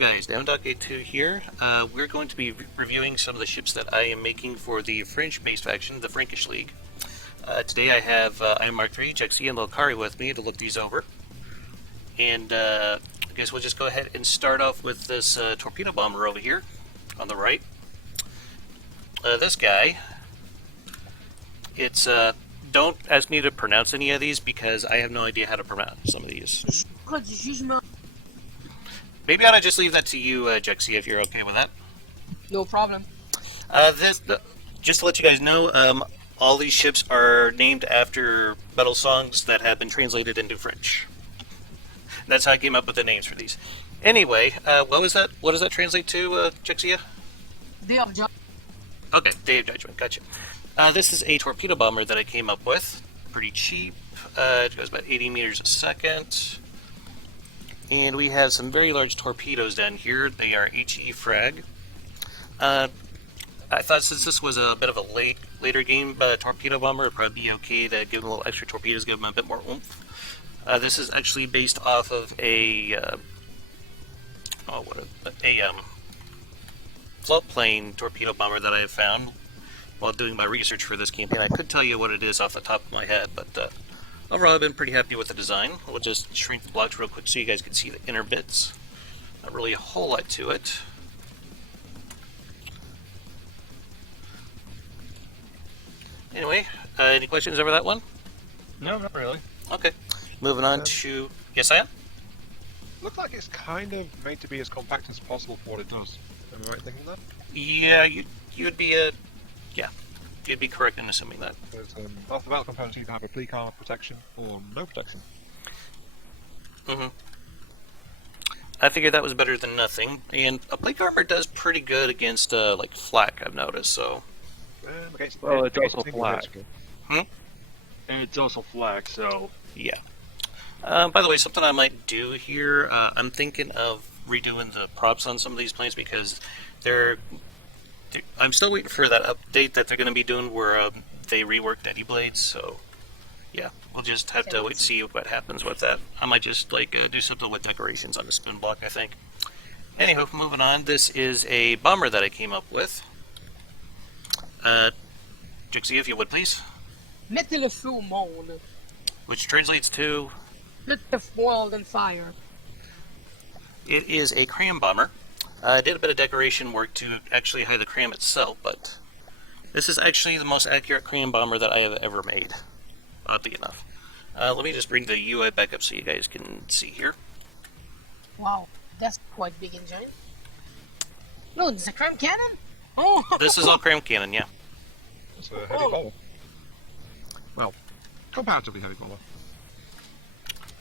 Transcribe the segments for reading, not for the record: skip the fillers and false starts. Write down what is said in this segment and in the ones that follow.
guys? Dama.A2 here. We're going to be reviewing some of the ships that I am making for the French-based faction, the Frankish League. Today I have Iron Mark III, Jexi, and Lilkari with me to look these over. And I guess we'll just go ahead and start off with this torpedo bomber over here on the right. This guy, it's, don't ask me to pronounce any of these because I have no idea how to pronounce some of these. Maybe I ought to just leave that to you, Jexi, if you're okay with that. No problem. Just to let you guys know, all these ships are named after battle songs that have been translated into French. That's how I came up with the names for these. Anyway, what was that? What does that translate to, Jexia? Day of Judgment. Okay, Day of Judgment, gotcha. This is a torpedo bomber that I came up with. Pretty cheap. It goes about 80 meters a second. And we have some very large torpedoes down here. They are HE frag. I thought since this was a bit of a later game torpedo bomber, it'd probably be okay to give them a little extra torpedoes, give them a bit more oomph. This is actually based off of a float plane torpedo bomber that I have found while doing my research for this campaign. I could tell you what it is off the top of my head, but overall I've been pretty happy with the design. We'll just shrink the blocks real quick so you guys can see the inner bits. Not really a whole lot to it. Anyway, any questions over that one? No, not really. Okay. Moving on to... Yes, I am? Looks like it's kind of made to be as compact as possible for what it does. Am I right thinking that? Yeah, you'd be you'd be correct in assuming that. Because off the battle components either have a pleak armor protection or no protection. Mm-hmm. I figured that was better than nothing, and a pleak armor does pretty good against like flak, I've noticed. So. Well, it's also flak. Hmm? And it's also flak, so... Yeah. By the way, something I might do here, I'm thinking of redoing the props on some of these planes because I'm still waiting for that update that they're going to be doing where they reworked eddy blades, so yeah, we'll just have to wait to see what happens with that. I might just like do something with decorations on the spin block, I think. Anywho, moving on, this is a bomber that I came up with. Jixie, if you would please. Mettez le feu au monde. Which translates to... Let the world on fire. It is a cram bomber. I did a bit of decoration work to actually hide the cram itself, but this is actually the most accurate cram bomber that I have ever made, oddly enough. Let me just bring the UI back up so you guys can see here. Wow, that's quite big and giant. No, it's a cram cannon? Oh! This is all cram cannon, yeah. It's a heavy bomber. Well, comparatively heavy bomber.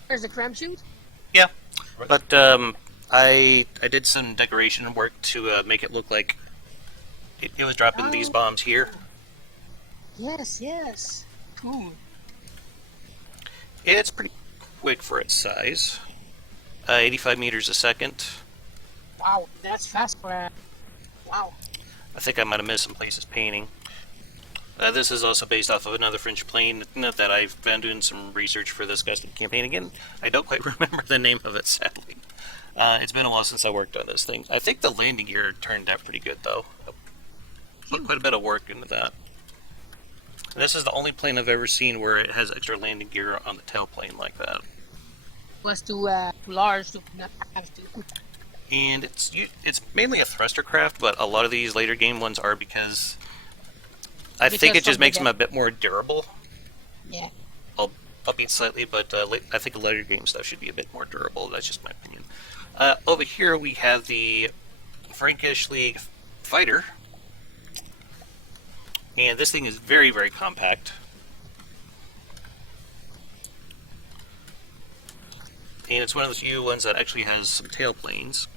There's a cram chute? Yeah, but I did some decoration work to make it look like it was dropping these bombs here. Yes, yes. Cool. It's pretty quick for its size. 85 meters a second. Wow, that's fast for a... Wow. I think I might have missed some places painting. This is also based off of another French plane that I've found doing some research for this custom campaign. Again, I don't quite remember the name of it, sadly. It's been a while since I worked on this thing. I think the landing gear turned out pretty good, though. I put quite a bit of work into that. This is the only plane I've ever seen where it has extra landing gear on the tailplane like that. Was too large to not have to. And it's mainly a thruster craft, but a lot of these later game ones are because I think it just makes them a bit more durable. Yeah. Albeit slightly, but I think the later game stuff should be a bit more durable. That's just my opinion. Over here we have the Frankish League fighter. And this thing is very, very compact. And it's one of the few ones that actually has some tailplanes.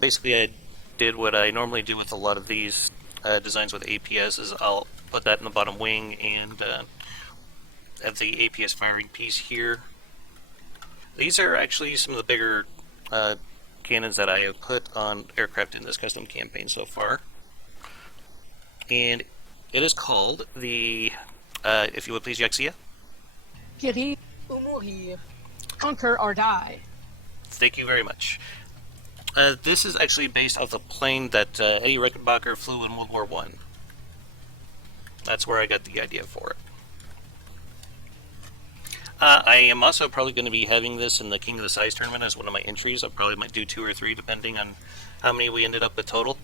Basically, I did what I normally do with a lot of these designs with APS, is I'll put that in the bottom wing and have the APS firing piece here. These are actually some of the bigger cannons that I have put on aircraft in this custom campaign so far. And it is called the, if you would please, Yaxia. Conquer or die. Thank you very much. This is actually based off the plane that Eddie Rickenbacker flew in World War One. That's where I got the idea for it. I am also probably going to be having this in the King of the Size tournament as one of my entries. I probably might do 2 or 3 depending on how many we ended up with total.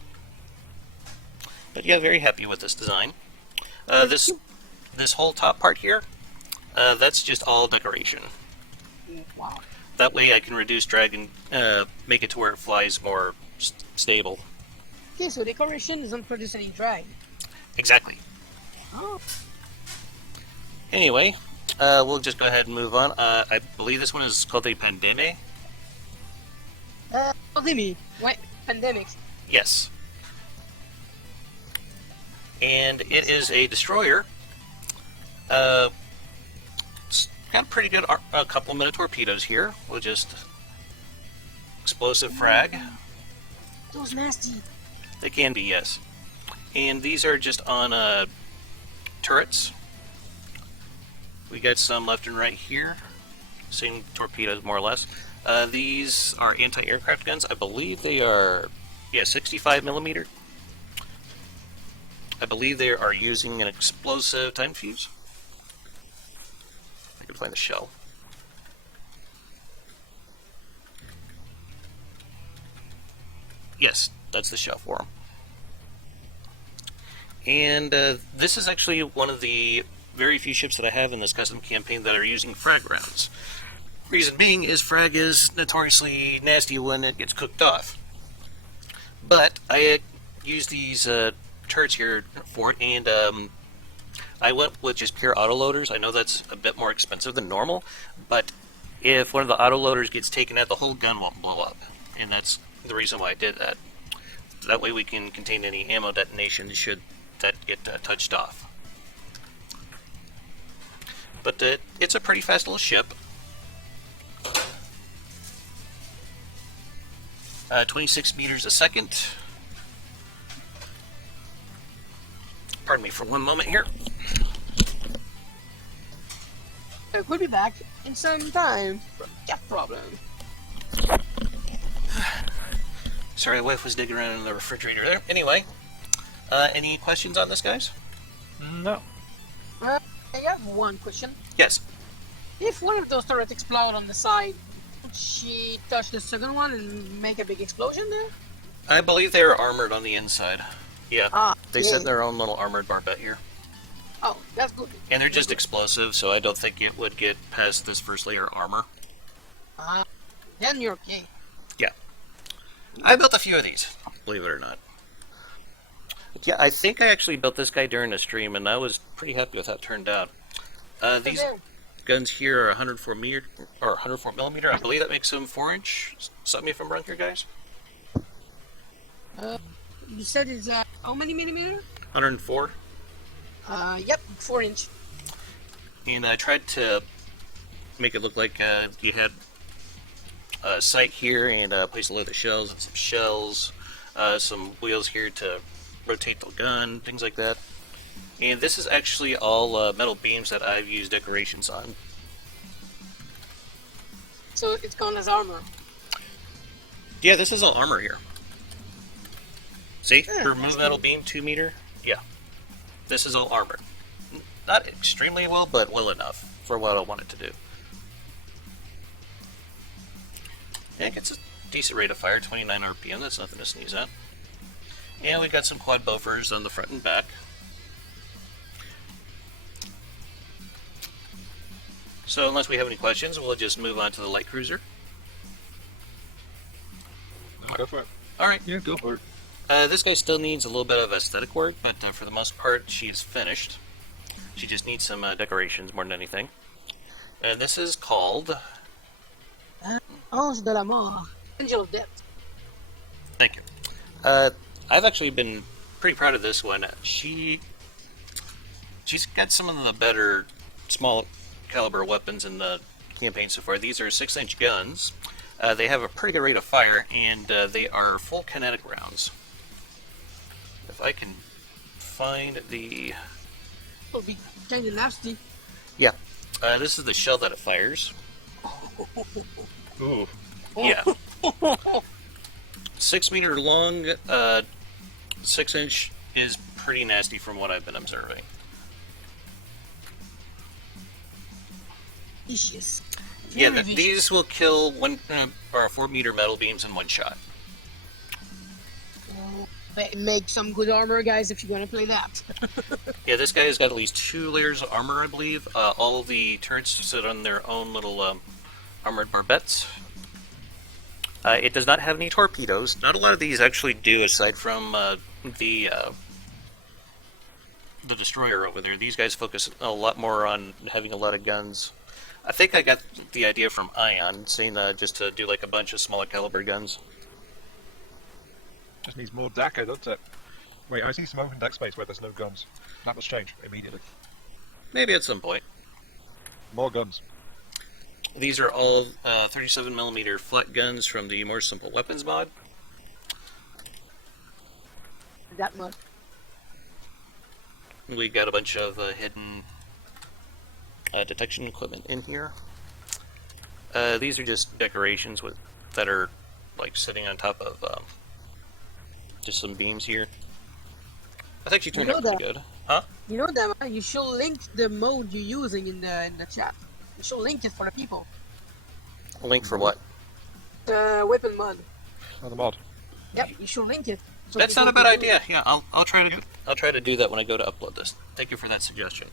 But yeah, very happy with this design. This whole top part here, that's just all decoration. Wow. That way I can reduce drag and make it to where it flies more stable. Okay, so decoration doesn't produce any drag. Exactly. Oh. Anyway, we'll just go ahead and move on. I believe this one is called a Pandemic. Pandemic. Wait, pandemic. Yes. And it is a destroyer. It's got a pretty good complement of torpedoes here. We'll just explosive frag. Those nasty. They can be, yes. And these are just on turrets. We got some left and right here. Same torpedoes, more or less. These are anti-aircraft guns. I believe they are, 65 millimeter. I believe they are using an explosive time fuse. I can find the shell. Yes, that's the shell for them. And this is actually one of the very few ships that I have in this custom campaign that are using frag rounds. Reason being is frag is notoriously nasty when it gets cooked off. But I use these turrets here for it, and I went with just pure autoloaders. I know that's a bit more expensive than normal, but if one of the autoloaders gets taken out, the whole gun won't blow up, and that's the reason why I did that. That way we can contain any ammo detonation should that get touched off. But it's a pretty fast little ship. 26 meters a second. Pardon me for one moment here. We'll be back in some time. Cat problem. Sorry, the wife was digging around in the refrigerator there. Anyway, any questions on this, guys? No. I have one question. Yes. If one of those turrets explode on the side, would she touch the second one and make a big explosion there? I believe they are armored on the inside. Yeah. They yeah. send their own little armored barbette here. Oh, that's good. And they're just explosive, so I don't think it would get past this first layer of armor. Then you're okay. Yeah. I built a few of these, believe it or not. Yeah, I think I actually built this guy during a stream, and I was pretty happy with how it turned out. These guns here are 104 millimeter. I believe that makes them 4-inch. Stop me if I'm wrong here, guys. You said it's how many millimeter? 104. Yep, 4-inch. And I tried to make it look like you had a sight here and a place to load the shells and some shells, some wheels here to rotate the gun, things like that. And this is actually all metal beams that I've used decorations on. So it's gone as armor. Yeah, this is all armor here. See? Yeah, Remove metal beam, 2 meter. Yeah. This is all armor. Not extremely well, but well enough for what I want it to do. Yeah, it gets a decent rate of fire, 29 RPM. That's nothing to sneeze at. And we've got some quad buffers on the front and back. So unless we have any questions, we'll just move on to the light cruiser. Go for it. Alright. Yeah, go for it. This guy still needs a little bit of aesthetic work, but for the most part, she's finished. She just needs some decorations more than anything. And this is called... Ange de la mort. Angel of Death. Thank you. I've actually been pretty proud of this one. She's got some of the better small caliber weapons in the campaign so far. These are 6-inch guns. They have a pretty good rate of fire, and they are full kinetic rounds. If I can find the... It'll be kind of nasty. Yeah. This is the shell that it fires. Ooh. Yeah. 6-meter long, 6-inch is pretty nasty from what I've been observing. Vicious. Yeah, Very vicious. these will kill 4-meter metal beams in one shot. Make some good armor, guys, if you're gonna play that. Yeah, this guy has got at least 2 layers of armor, I believe. All of the turrets sit on their own little armored barbettes. It does not have any torpedoes. Not a lot of these actually do, aside from the destroyer over there. These guys focus a lot more on having a lot of guns. I think I got the idea from Ion, saying just to do like a bunch of smaller caliber guns. Just needs more DACA, doesn't it? Wait, I see some open deck space where there's no guns. That must change immediately. Maybe at some point. More guns. These are all 37mm flat guns from the More Simple Weapons mod. That much. We got a bunch of hidden detection equipment in here. These are just decorations that are like sitting on top of just some beams here. I think she turned out pretty good. Huh? You know, Dama, you should link the mode you're using in the chat. You should link it for the people. A link for what? The weapon mod. Oh, the mod. Yep, you should link it. So That's people not a bad can do idea. Yeah, I'll try to do that when I go to upload this. Thank you for that suggestion.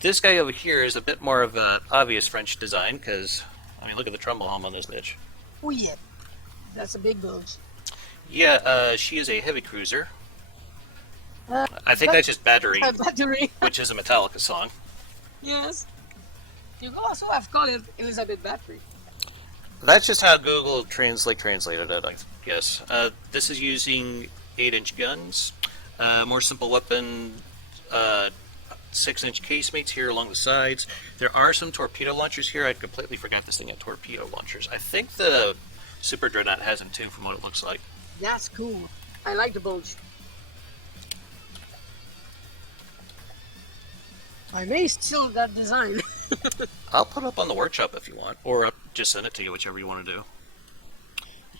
This guy over here is a bit more of an obvious French design because, I mean, look at the trumbull helm on this bitch. Oh yeah, that's a big bulge. Yeah, she is a heavy cruiser. I think but- that's just battery, Battery. which is a Metallica song. Yes. You could also have called it Elizabeth Battery. That's just how Google translated it, I guess. This is using 8-inch guns, more simple weapon, 6-inch casemates here along the sides. There are some torpedo launchers here. I completely forgot this thing had torpedo launchers. I think the Super Dreadnought has them too, from what it looks like. That's cool. I like the bulge. I may steal that design. I'll put it up on the workshop if you want, or I'll just send it to you, whichever you want to do.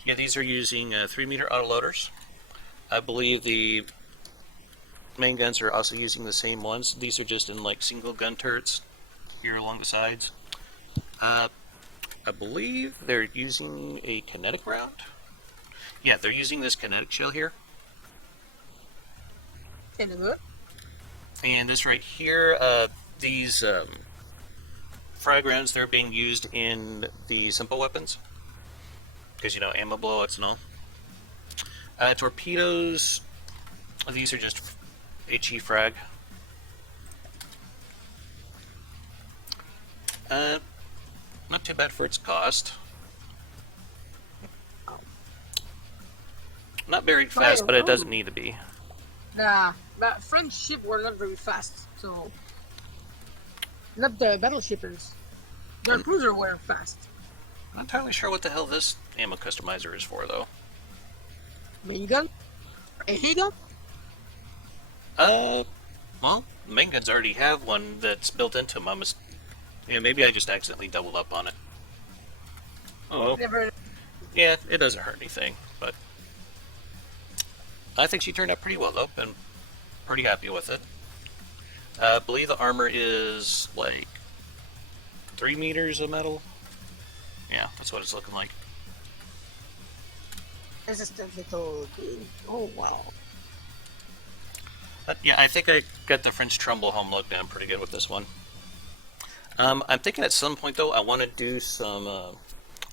Yeah, these are using 3-meter autoloaders. I believe the main guns are also using the same ones. These are just in like single gun turrets here along the sides. I believe they're using a kinetic round. Yeah, they're using this kinetic shell here. And this right here, these frag rounds, they're being used in the simple weapons. Because, you know, ammo blowouts and all. Torpedoes, these are just HE frag. Not too bad for its cost. Not very fast, but it doesn't need to be. Nah, but French ship were not very fast, so... Not the battleshippers. Their cruiser were fast. I'm not entirely sure what the hell this ammo customizer is for, though. Main gun? A heat gun? Well, main guns already have one that's built into them. Yeah, maybe I just accidentally doubled up on it. Oh, Never... yeah, it doesn't hurt anything, but I think she turned out pretty well, though, and pretty happy with it. I believe the armor is like 3 meters of metal. Yeah, that's what it's looking like. This is the little... Oh, wow. Yeah, I think I got the French trumbull helm look down pretty good with this one. I'm thinking at some point, though, I want to do some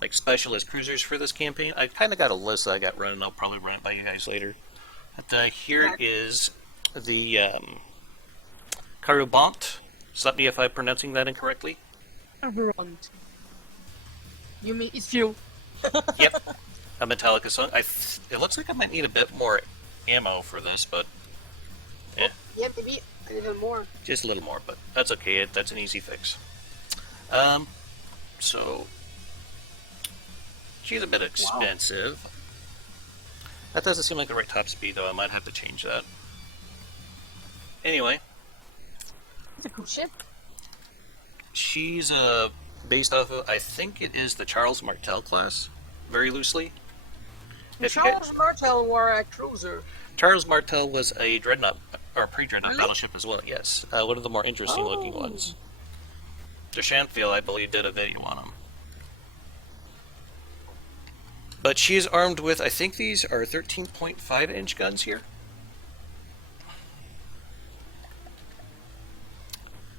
like specialist cruisers for this campaign. I kind of got a list that I got running. I'll probably run it by you guys later. But, here is the Carubant. Stop me if I'm pronouncing that incorrectly. Carburant. You mean it's you? Yep, a Metallica song. It looks like I might need a bit more ammo for this, but Yeah, maybe a little more. just a little more. But that's okay. That's an easy fix. So she's a bit expensive. That doesn't seem like the right top speed, though. I might have to change that. Anyway, It's a cool ship. she's based off of, I think it is the Charles Martel class, very loosely. If you get, Charles Martel were a cruiser. Charles Martel was a dreadnought or pre-dreadnought Really? battleship as well. Yes, one of the more interesting looking ones. Deshantville, I believe, did a video on him. But she is armed with, I think these are 13.5 inch guns here.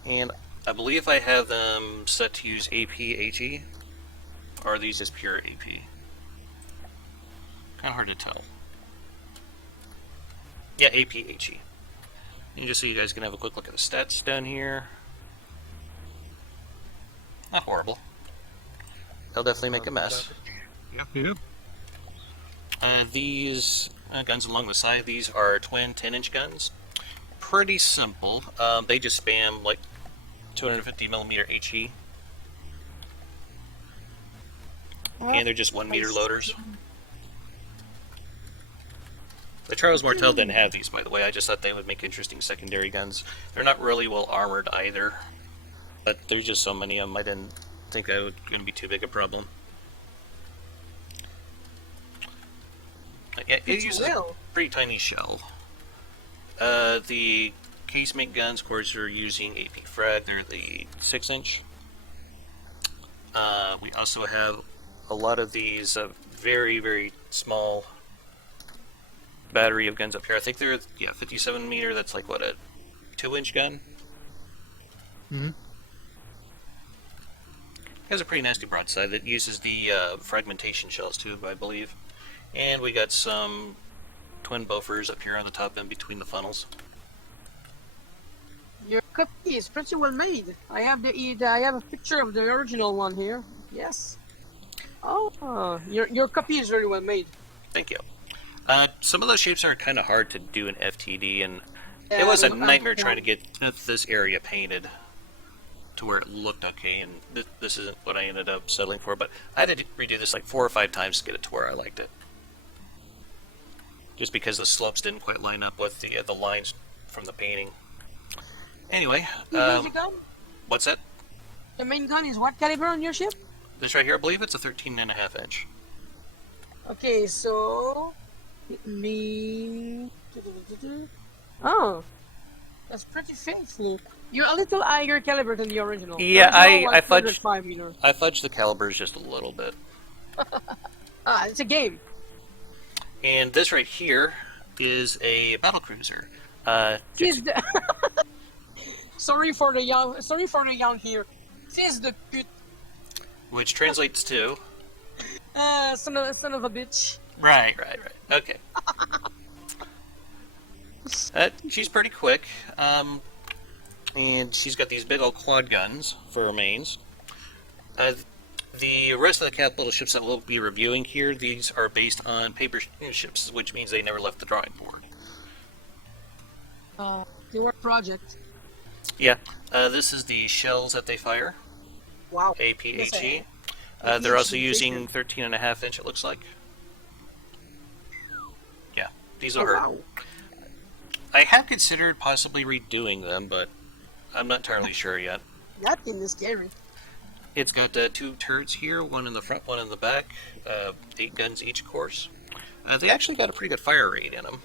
And I believe I have them set to use AP-HE. Or are these just pure AP? Kind of hard to tell. Yeah, AP-HE. And just so you guys can have a quick look at the stats down here. Not horrible. They'll definitely make a mess. Yeah. These guns along the side, these are twin 10-inch guns. Pretty simple. They just spam like 250mm HE. And they're just 1 meter loaders. The Charles Martel didn't have these, by the way. I just thought they would make interesting secondary guns. They're not really well armored either. But there's just so many of them, I didn't think that was going to be too big a problem. Yeah, it uses a pretty tiny shell. The casemate guns, of course, are using AP frag. They're the 6-inch. We also have a lot of these very, very small battery of guns up here. I think they're 57 meter. That's like what, a 2-inch gun. Has a pretty nasty broadside that uses the fragmentation shells too, I believe. And we got some twin Bofors up here on the top end between the funnels. Your copy is pretty well made. I have a picture of the original one here. Yes. Oh, your copy is very well made. Thank you. Some of those shapes are kind of hard to do in FTD, and it was a nightmare trying to get this area painted to where it looked okay, and this isn't what I ended up settling for, but I had to redo this like 4 or 5 times to get it to where I liked it. Just because the slopes didn't quite line up with the lines from the painting. Anyway, The gun? what's that? The main gun is what caliber on your ship? This right here, I believe it's a 13.5 inch. Okay, so it means. Oh, that's pretty faithful. You're a little higher caliber than the original. Yeah, I fudged. 5 meter. I fudged the calibers just a little bit. It's a game. And this right here is a battlecruiser. Sorry for the young here. Tis the put. Which translates to. Son of a bitch. Right. Okay. She's pretty quick. And she's got these big old quad guns for her mains. The rest of the capital ships that we'll be reviewing here, these are based on paper ships, which means they never left the drawing board. The work project. Yeah, this is the shells that they fire. Wow. AP-HE. They're also using 13.5 inch, it looks like. Yeah, these are. Wow. I have considered possibly redoing them, but I'm not entirely sure yet. That thing is scary. It's got 2 turrets here, one in the front, one in the back, 8 guns each, of course. They actually got a pretty good fire rate in them.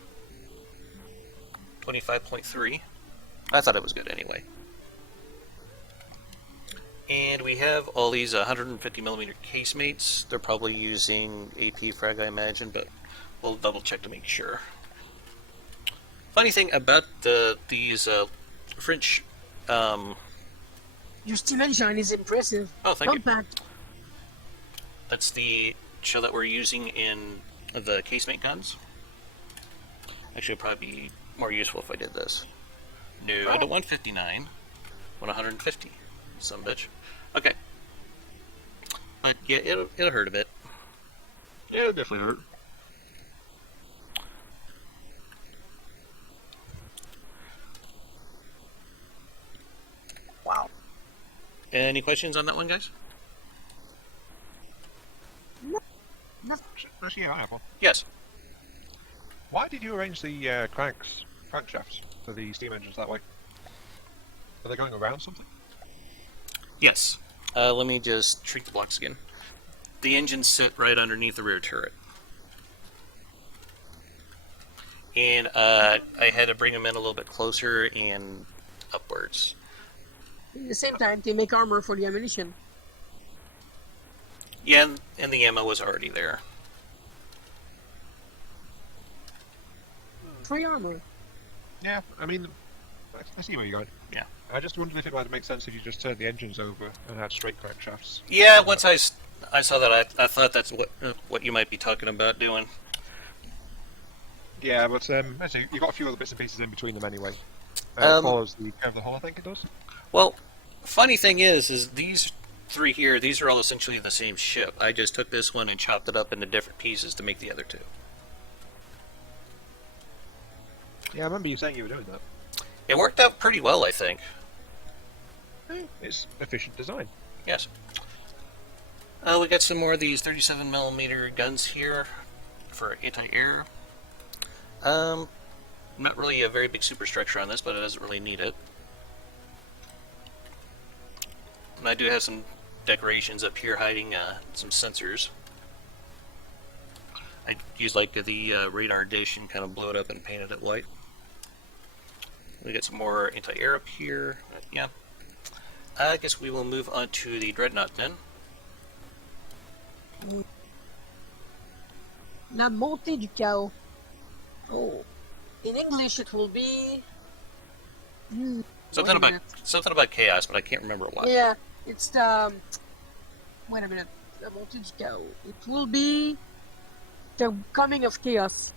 25.3. I thought it was good anyway. And we have all these 150mm casemates. They're probably using AP frag, I imagine, but we'll double check to make sure. Funny thing about these French. Your steam engine is impressive. Oh, thank you. Compact. That's the shell that we're using in the casemate guns. Actually, it'd probably be more useful if I did this. No, I don't want 59. I want 150. Some bitch. Okay. But yeah, it'll hurt a bit. Yeah, it'll definitely hurt. Wow. Any questions on that one, guys? Actually, yeah, I have one. Yes. Why did you arrange the crankshafts for the steam engines that way? Are they going around something? Yes. Let me just treat the blocks again. The engines sit right underneath the rear turret. and I had to bring them in a little bit closer and upwards. At the same time, they make armor for the ammunition. Yeah, and the ammo was already there. Free armor. Yeah, I mean, I see where you're going. Yeah. I just wondered if it might make sense if you just turned the engines over and had straight crankshafts. Yeah, once I saw that, I thought that's what you might be talking about doing. Yeah, but actually, you've got a few other bits and pieces in between them anyway. It follows the curve of the hull, I think it does. Well, funny thing is these three here, these are all essentially the same ship. I just took this one and chopped it up into different pieces to make the other two. Yeah, I remember you saying you were doing that. It worked out pretty well, I think. It's efficient design. Yes. We got some more of these 37mm guns here for anti-air. Not really a very big superstructure on this, but it doesn't really need it. And I do have some decorations up here hiding some sensors. I used like the radar dish and kind of blew it up and painted it white. We got some more anti-air up here. Yeah. I guess we will move on to the Dreadnought then. La montée du chaos. Oh. In English it will be... Something wait a about chaos, but I can't remember what. Yeah, it's the... Wait a minute. La montée du chaos. It will be... The coming of chaos.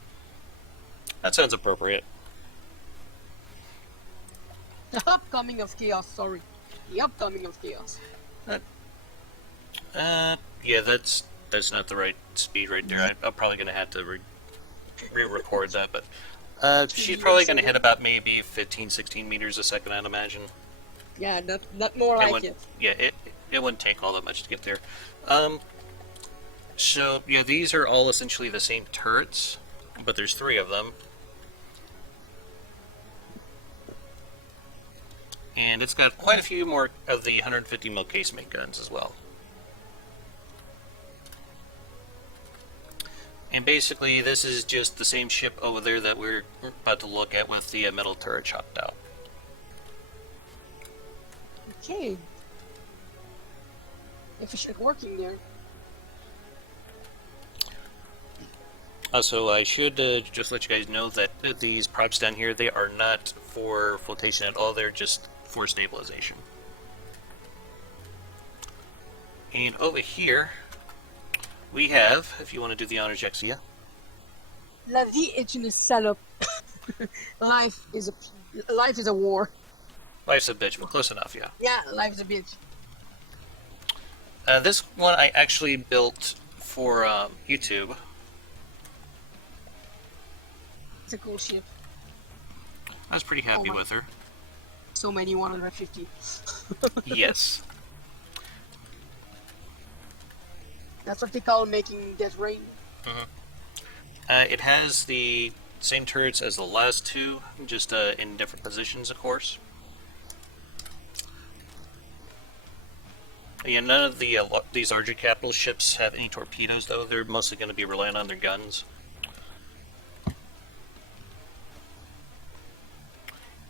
That sounds appropriate. The upcoming of chaos, sorry. The upcoming of chaos. Yeah, that's not the right speed right there. I'm probably going to have to re-record that, but she's probably going to hit about maybe 15, 16 meters a second, I'd imagine. Yeah, not more like it. Yeah, it wouldn't take all that much to get there. So, yeah, these are all essentially the same turrets, but there's 3 of them. And it's got quite a few more of the 150mm casemate guns as well. And basically, this is just the same ship over there that we're about to look at with the metal turret chopped out. Okay. Efficient working there. So I should just let you guys know that these props down here, they are not for flotation at all. They're just for stabilization. And over here, we have, if you want to do the honors, Jaxia. La vie est une salope. Life is a war. Life's a bitch, but close enough, yeah. Yeah, life's a bitch. This one I actually built for YouTube. It's a cool ship. I was pretty happy with her. So many 150. Yes. That's what they call making death rain. It has the same turrets as the last 2, just in different positions, of course. Yeah, none of these larger capital ships have any torpedoes, though. They're mostly going to be relying on their guns.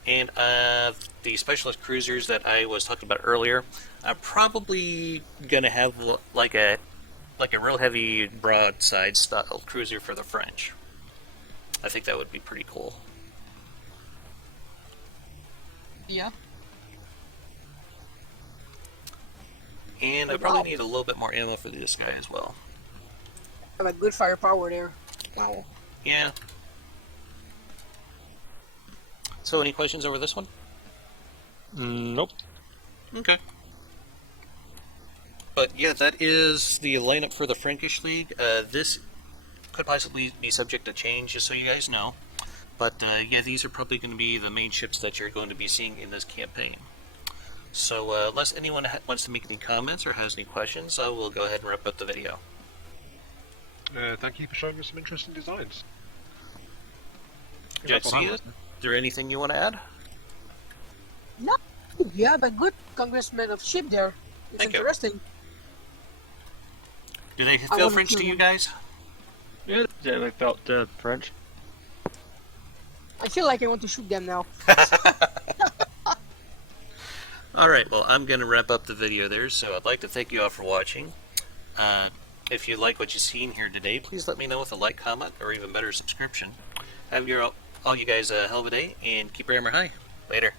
And the specialist cruisers that I was talking about earlier, I'm probably going to have like a real heavy broadside style cruiser for the French. I think that would be pretty cool. Yeah. And I probably need a little bit more ammo for this guy as well. Have a good firepower there. Wow. Yeah. So, any questions over this one? Nope. Okay. But yeah, that is the lineup for the Frankish League. This could possibly be subject to change, just so you guys know. But yeah, these are probably going to be the main ships that you're going to be seeing in this campaign. So, unless anyone wants to make any comments or has any questions, I will go ahead and wrap up the video. Thank you for showing us some interesting designs. Jaxia, is there anything you want to add? No, you have a good congressman of ship there. It's Thank you. interesting. Do they feel French to you guys? Yeah, they felt French. I feel like I want to shoot them now. Alright, well, I'm going to wrap up the video there, so I'd like to thank you all for watching. If you like what you've seen here today, please let me know with a like, comment, or even better, subscription. Have all you guys a hell of a day, and keep your hammer high. Later.